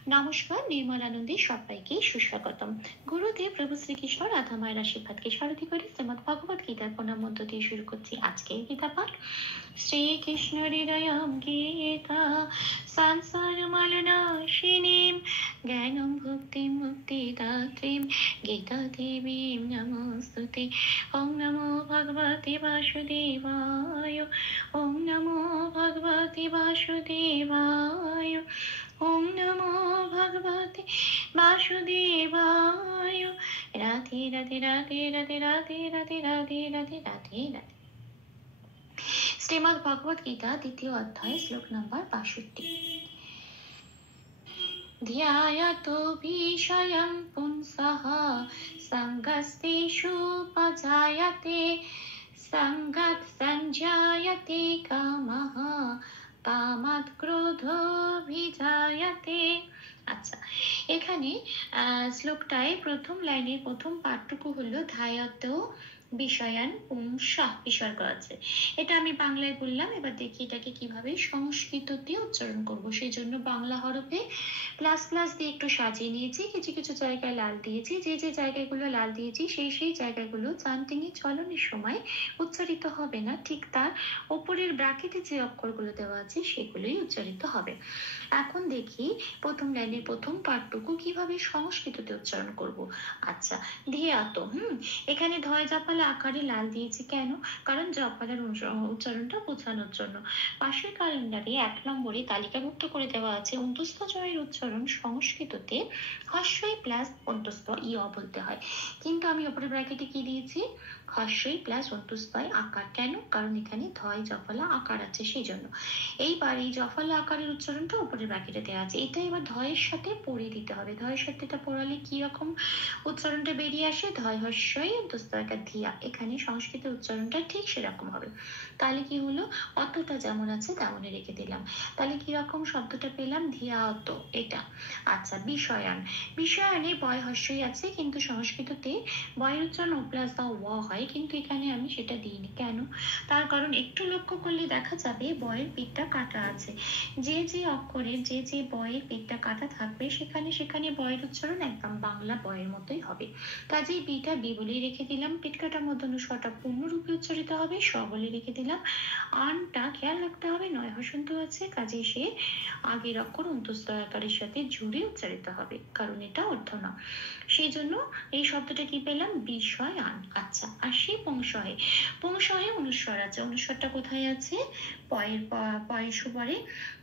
নমস্কার, নির্মলানন্দে সবাইকে সুস্বাগতম। গুরুদেব প্রভু শ্রীকৃষ্ণ রাধা মায়ের আশীর্বাদকে সারথি করে শ্রীমদ্ ভগবত গীতার প্রণাম মধ্য দিয়ে শুরু করছি আজকের গীতা পাঠ। শ্রীকৃষ্ণ হৃদয়ম গীতা সংসার মালনাশিনীম জ্ঞানম ভক্তিম মুক্তিদাত্রীম গীতা দেবীম নমস্তুতে। ওং নমো ভগবতে বাসুদেবায়। ওং নমো ভগবতে বাসুদেবায়। ওং নমো ভগবতে বাসুদেবায়। রাধে রাধে রাধে রাধে রাধে রাধে রাধে রাধে রাধে রাধে। শ্রীমদ্ ভগবত গীতা দ্বিতীয় অধ্যায় শ্লোক নম্বর ৬২। ধ্যায়াতো বিষয়ং পুংসঃ সঙ্গস্তেষুপজায়তে সঙ্গাৎ সঞ্জায়তে কামঃ কামাৎ ক্রোধোভিজায়তে। আচ্ছা, এখানে শ্লোকটায় প্রথম লাইনের প্রথম পাঠটুকু হলো ধায়াত বিষয়ান পুংসঃ বিসর্গ আছে। এটা আমি বাংলায় বললাম, এবার দেখি এটাকে কিভাবে সংস্কৃততে উচ্চারণ করব। সেই জন্য বাংলা হরফে প্লাস প্লাস দিয়ে একটু সাজিয়ে নিয়েছি, কিছু কিছু জায়গায় লাল দিয়েছি। যে যে জায়গাগুলো লাল দিয়েছি সেই সেই জায়গাগুলো চান্টিংয়ে চলনের সময় উচ্চারিত হবে না, ঠিক তার ওপরের ব্র্যাকেটে যে অক্ষরগুলো দেওয়া আছে সেগুলোই উচ্চারিত হবে। এখন দেখি প্রথম লাইনের প্রথম পাঠটুকু কিভাবে সংস্কৃততে উচ্চারণ করব। আচ্ছা, ধিয়াত, এখানে ধয় জাপালা আকারে লাল দিয়েছি কেন? কারণ জপালার উচ্চারণটা বোঝানোর জন্য। পাশের ক্যালেন্ডারে ১ নম্বরে তালিকাভুক্ত করে দেওয়া আছে অন্তস্থ জয়ের উচ্চারণ সংস্কৃততে হস্যই প্লাস অন্তস্থ ইয় বলতে হয়, কিন্তু আমি ওপরে ব্র্যাকেটে কি দিয়েছি? হস্যই প্লাস অন্তস্থয় আকার। কেন? কারণ এখানে ধয় জফলা আকার আছে, সেই জন্য। এইবার এই জফলা আকারের উচ্চারণটা উপরে ব্র্যাকেটে দেওয়া আছে, এটা এবার ধয়ের সাথে পড়ে দিতে হবে। ধয়ের সাথে এটা পড়ালে কি রকম উচ্চারণটা বেরিয়ে আসে? ধয় হস্যই অন্তস্থ আকার ধিয়া। এখানে সংস্কৃত উচ্চারণটা ঠিক সেরকম হবে। তাহলে কি হলো? অতটা যেমন আছে তেমনই রেখে দিলাম। তাহলে কি রকম শব্দটা পেলাম? ধিয়া অত, এটা। আচ্ছা, বিষয়ান, বিষয়ানে বয় হস্যই আছে, কিন্তু সংস্কৃততে বয়ের উচ্চারণ ও প্লাস দা ওয়া হয়, কিন্তু এখানে আমি সেটা দিইনি। কেন? তার কারণ একটু লক্ষ্য করলে দেখা যাবে বয়ের পিঠটা কাটা আছে। যে যে অক্ষরের যে যে বয়ের পিঠটা কাটা থাকবে সেখানে সেখানে বয়ের উচ্চারণ একদম বাংলা বয়ের মতোই হবে। কাজেই বিটা বি বলেই রেখে দিলাম। পিঠ কাটার মধ্যে স্বটা পূর্ণরূপে উচ্চারিত হবে, স বলে রেখে দিলাম। আনটা খেয়াল রাখতে হবে, নয় হসন্ত আছে, কাজেই সে আগের অক্ষর অন্তস্থ আকারের সাথে জুড়ে উচ্চারিত হবে, কারণ এটা অর্থ না। সেই জন্য এই শব্দটা কি পেলাম? বিষয়ান। আচ্ছা, আসি পুংসহে। পুংসহে অনুস্বর আছে। অনুস্বরটা কোথায় আছে? পয়ের সুপরে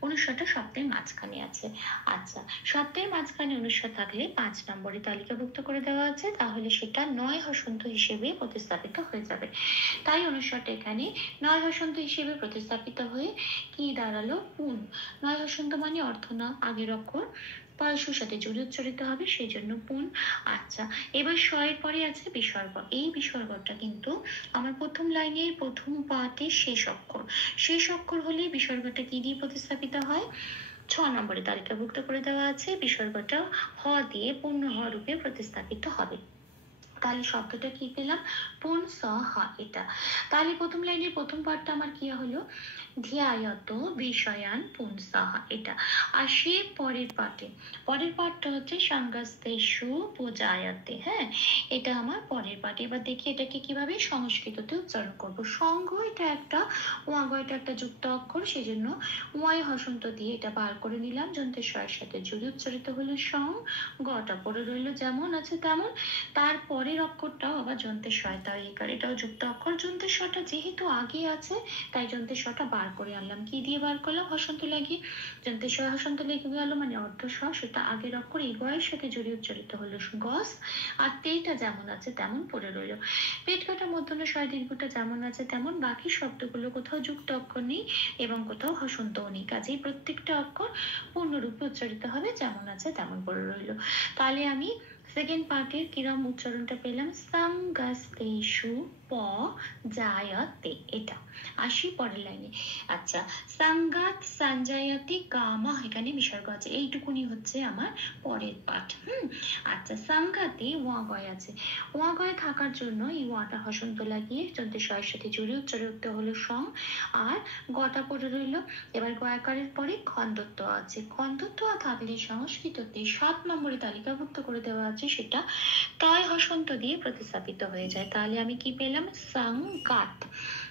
অনুস্বরটা শব্দের মাঝখানে আছে। আচ্ছা, শব্দের মাঝখানে অনুস্বর থাকলে ৫ নম্বরে তালিকাভুক্ত করে দেওয়া আছে, তাহলে সেটা নয় হসন্ত হিসেবে প্রতিস্থাপিত হয়ে যাবে। তাই অনুস্বরটা এখানে নয় হসন্ত হিসেবে প্রতিস্থাপিত হয়ে কি দাঁড়ালো? পুন। নয় হসন্ত মানে অর্থ না, আগের অক্ষর পয়সুর সাথে জুড়ে উচ্চারিত হবে, সেই জন্য পুন। আচ্ছা, এবার শয়ের পরে আছে বিসর্গ। এই বিসর্গটা কিন্তু আমার প্রথম লাইনের প্রথম পাঠের শেষ অক্ষর। শেষ অক্ষর হলে বিসর্গটা কি দিয়ে প্রতিস্থাপিত হয়? ৬ নম্বরে তালিকাভুক্ত করে দেওয়া আছে, বিসর্গটা হ দিয়ে পূর্ণ হ রূপে প্রতিস্থাপিত হবে। তাহলে শব্দটা কি পেলাম? পুন স হা, এটা। তাহলে প্রথম লাইনের প্রথম পাঠটা আমার কি হলো? ধ্যায়ত বিষয়ান পুংসঃ, এটা। আর সে পরের পাঠে, পরের পাঠটা হচ্ছে সঙ্গস্তেষু পূজায়াতে। হ্যাঁ, এটা আমার পরের পাঠ। এবার দেখি এটাকে কিভাবে সংস্কৃততে উচ্চারণ করব। সঙ্গ এটা একটা, ওয়াগ এটা একটা যুক্ত অক্ষর, সেই জন্য ওয়াই হসন্ত দিয়ে এটা বার করে নিলাম। যন্ত্রের স্বরের সাথে জুড়ে উচ্চারিত হলো সং, গটা পড়ে রইলো যেমন আছে তেমন। তারপরের অক্ষরটাও আবার যন্ত্রের সহায়তায় একার, এটাও যুক্ত অক্ষর। যন্ত্রের স্বরটা যেহেতু আগে আছে তাই যন্ত্রের স্বরটা বার করে আনলাম। কি দিয়ে বার করলাম? হসন্ত লাগিয়ে। যন্ত্রের স্বর হসন্ত লেগে গেল মানে অর্ধ স্বর, সেটা আগের অক্ষর এই গয়ের সাথে জুড়ে উচ্চারিত হলো গস। আর তেইটা যেমন আছে তেমন পড়ে রইল। পেট কাটা মধ্যনা স্বয় দীর্ঘটা যেমন আছে তেমন, বাকি শব্দগুলো কোথাও যুক্ত অক্ষর নেই এবং কোথাও হসন্তও নেই, কাজেই প্রত্যেকটা অক্ষর পূর্ণরূপে উচ্চারিত হবে, যেমন আছে তেমন পড়ে রইল। তাহলে আমি সেকেন্ড পার্টের কিরম উচ্চারণটা পেলাম, সাংগাস্তেষু প জায়তে, এটা আসি পরের লাইনে। আচ্ছা, সাংগাত সঞ্জায়তে কামা, এখানে বিসর্গ আছে, এইটুকুনি হচ্ছে আমার পরের পাঠ। আচ্ছা, সাংগাতে ওয়া গয় আছে, ওয়া গয় থাকার জন্য এই ওয়াটা হসন্ত লাগিয়ে দন্তেশ্বয়ের সাথে জুড়ে উচ্চারণ করতে হলো সং, আর গটা পড়ে রইল। এবার গয়াকারের পরে খন্দত্ব আছে, খন্দত্ব থাকলে সংস্কৃততে 7 নম্বরে তালিকাভুক্ত করে দেওয়া আছে, সেটা তয় হসন্ত দিয়ে প্রতিস্থাপিত হয়ে যায়। তাহলে আমি কি পেলাম, সাংগাত।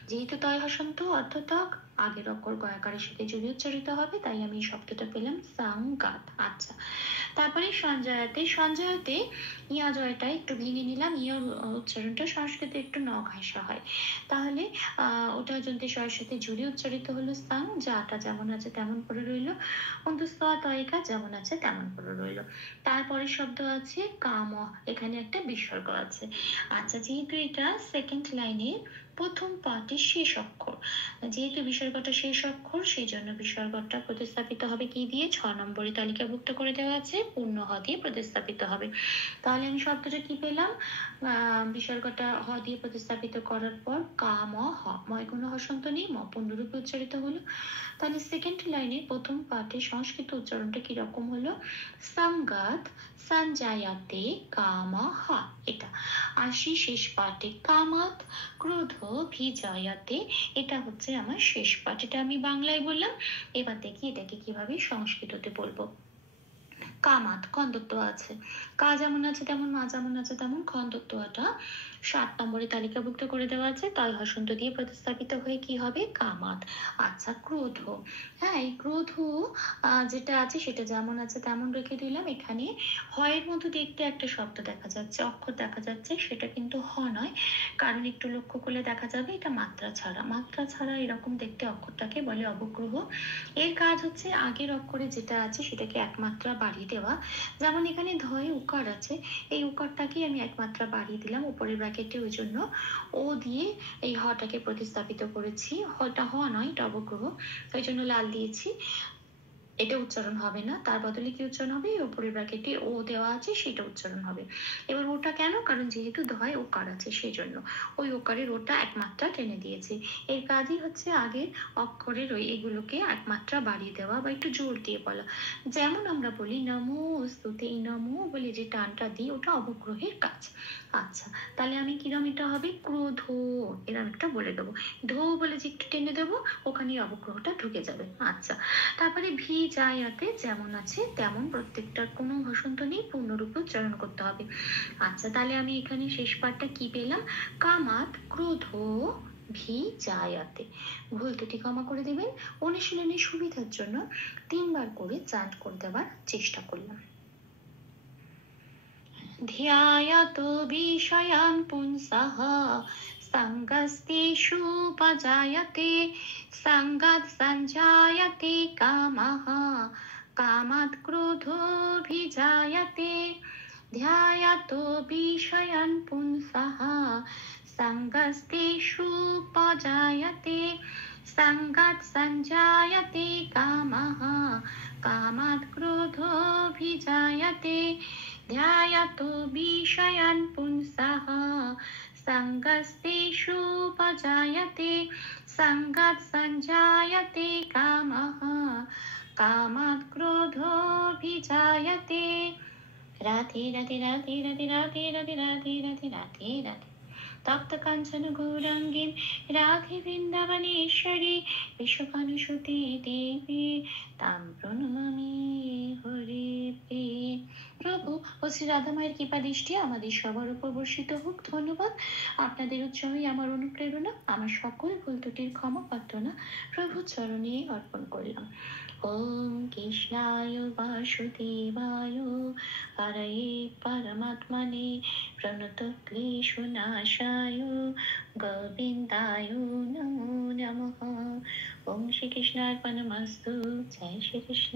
যেহেতু তয় হসন্ত অর্থতক আগের অক্ষর গয়াকারের সাথে জুড়ে উচ্চারিত হবে, তাই আমি শব্দটা পেলাম সাংগাত। আচ্ছা, তারপরে সঞ্জয়াতে, সঞ্জয়াতে ইয়া জয়টা একটু ভেঙে নিলাম, ইয়া উচ্চারণটা সংস্কৃতে একটু ন ঘাসা হয়, তাহলে ওটা দন্তেশ্বয়ের সাথে জুড়ে উচ্চারিত হলো সাং, যাটা যেমন আছে তেমন করে রইল, অন্তঃস্থ তয়িকা যেমন আছে তেমন করে রইল। তারপরে শব্দ আছে কাম, এখানে একটা বিসর্গ আছে। আচ্ছা, যেহেতু এটা সেকেন্ড লাইনের প্রথম পার্টের শেষ অক্ষর, যেহেতু বিসর্গটা শেষ অক্ষর, সেই জন্য বিসর্গটা প্রতিস্থাপিত হবে কি দিয়ে, 6 নম্বরে তালিকাভুক্ত করে দেওয়া আছে, পূর্ণ হ দিয়ে প্রতিস্থাপিত হবে। তাহলে আমি শব্দটা কি পেলাম, বিসর্গটা হ দিয়ে প্রতিস্থাপিত করার পর কাম হ, ময় কোনো হসন্ত নেই, ম পূর্ণরূপে উচ্চারিত হলো। তাহলে সেকেন্ড লাইনে প্রথম পাঠে সংস্কৃত উচ্চারণটা কি রকম হলো, সাংগাত সঞ্জায়াতে কামাহা, এটা। আসি শেষ পাঠে, কামাত ক্রোধ ভিজায়াতে, এটা হচ্ছে আমার শেষ পাঠ, এটা আমি বাংলায় বললাম। এবার দেখি এটাকে কিভাবে সংস্কৃততে বলবো। কামাত খন্দত্ব আছে, কা যেমন আছে তেমন, মা যেমন আছে তেমন, খন্দত্বটা 7 নম্বরে তালিকাভুক্ত করে দেওয়া আছে, তাই হসন্ত দিয়ে প্রতিস্থাপিত হয়ে কি হবে, কামাত। আচ্ছা, ক্রোধ, হ্যাঁ এই ক্রোধ যেটা আছে সেটা যেমন আছে তেমন রেখে দিলাম। এখানে হয়ের মতো দেখতে একটা শব্দ দেখা যাচ্ছে, অক্ষর দেখা যাচ্ছে, সেটা কিন্তু হ নয়, কারণ একটু লক্ষ্য করলে দেখা যাবে এটা মাত্রা ছাড়া, মাত্রা ছাড়া এরকম দেখতে অক্ষরটাকে বলে অবগ্রহ। এর কাজ হচ্ছে আগের অক্ষরে যেটা আছে সেটাকে এক মাত্রা বাড়িয়ে দেওয়া, যেমন এখানে ধয়ে উকার আছে, এই উকারটাকে আমি এক মাত্রা বাড়িয়ে দিলাম উপরের ব্র্যাকেটে, ওই জন্য ও দিয়ে এই হটাকে প্রতিস্থাপিত করেছি, হটা হ নয় এটা অবগ্রহ, ওই জন্য লাল দিয়েছি, এটা উচ্চারণ হবে না, তার বদলে কি উচ্চারণ হবে, উপরের ব্র্যাকেটে ও দেওয়া আছে সেটা উচ্চারণ হবে। এবার ওটা কেন, কারণ যেহেতু ধয় ওকার আছে সেই জন্য ওই ওকারের ওটা একমাত্রা টেনে দিয়েছি। এর কাজই হচ্ছে আগের অক্ষরের ওই এগুলোকে একমাত্রা বাড়িয়ে দেওয়া বা একটু জোর দিয়ে বলা, যেমন আমরা বলি নমো স্তুতে, এই নমো বলে যে টানটা দিই ওটা অবগ্রহের কাজ। আচ্ছা, তাহলে আমি কিরম এটা হবে, ক্রোধ, এরম একটা বলে দেবো, ধো বলে যে একটু টেনে দেবো, ওখানে অবগ্রহটা ঢুকে যাবে। আচ্ছা, তারপরে ভি জায়াতে যেমন আছে তেমন, প্রত্যেকটার কোনো হসন্ত নেই, পূর্ণরূপে উচ্চারণ করতে হবে। আচ্ছা, তাহলে আমি এখানে শেষ পাঠটা কি পেলাম, কামাত ক্রোধ ভি জায়াতে। ভুল ত্রুটি ক্ষমা করে দেবেন, অনুশীলনের সুবিধার জন্য 3 বার করে চান্ট করে দেওয়ার চেষ্টা করলাম। ধ্যায়াতো বিষয়ান পুংসঃ সঙ্গস্তেষুপজায়তে, সঙ্গাৎ সঞ্জায়তে কামঃ, কামাৎ ক্রোধোऽভিজায়তে। ধ্যায়াতো বিষয়ান পুংসঃ সঙ্গস্তেষুপজায়তে, সঙ্গাৎ সঞ্জায়তে কামঃ, কামাৎ ক্রোধোऽভিজায়তে। ধ্যায়াতো বিষয়ান পুংসঃ সঙ্গস্তেষুপজায়তে, সঙ্গাৎ সঞ্জায়তে কামঃ, কামাৎ ক্রোধোऽভিজায়তে। রাধে রাধে রাধে রাধে রাধে রাধে রাধে রাধে রাধে রাধে। তপ্ত কাঞ্চন গৌরাঙ্গীম রাধে বৃন্দাবনেশ্বরী, বিশ্বভানুসুতে দেবী তাম প্রণমামি হরে প্রিয়ে। প্রভু ও শ্রী রাধা মায়ের কৃপা দৃষ্টি আমাদের সবার উপর বর্ষিত হোক। ধন্যবাদ, আপনাদের উৎসাহই আমার অনুপ্রেরণা, আমার সকল ভুল ত্রুটির ক্ষমা প্রার্থনা প্রভু চরণে অর্পণ করলাম। ওম কৃষ্ণায় বাসুদেবায় হরয়ে পরমাত্মনে প্রণতক্লেশনাশায় গোবিন্দায় নমো নমঃ। ওম শ্রীকৃষ্ণার্পণমস্তু। জয় শ্রীকৃষ্ণ।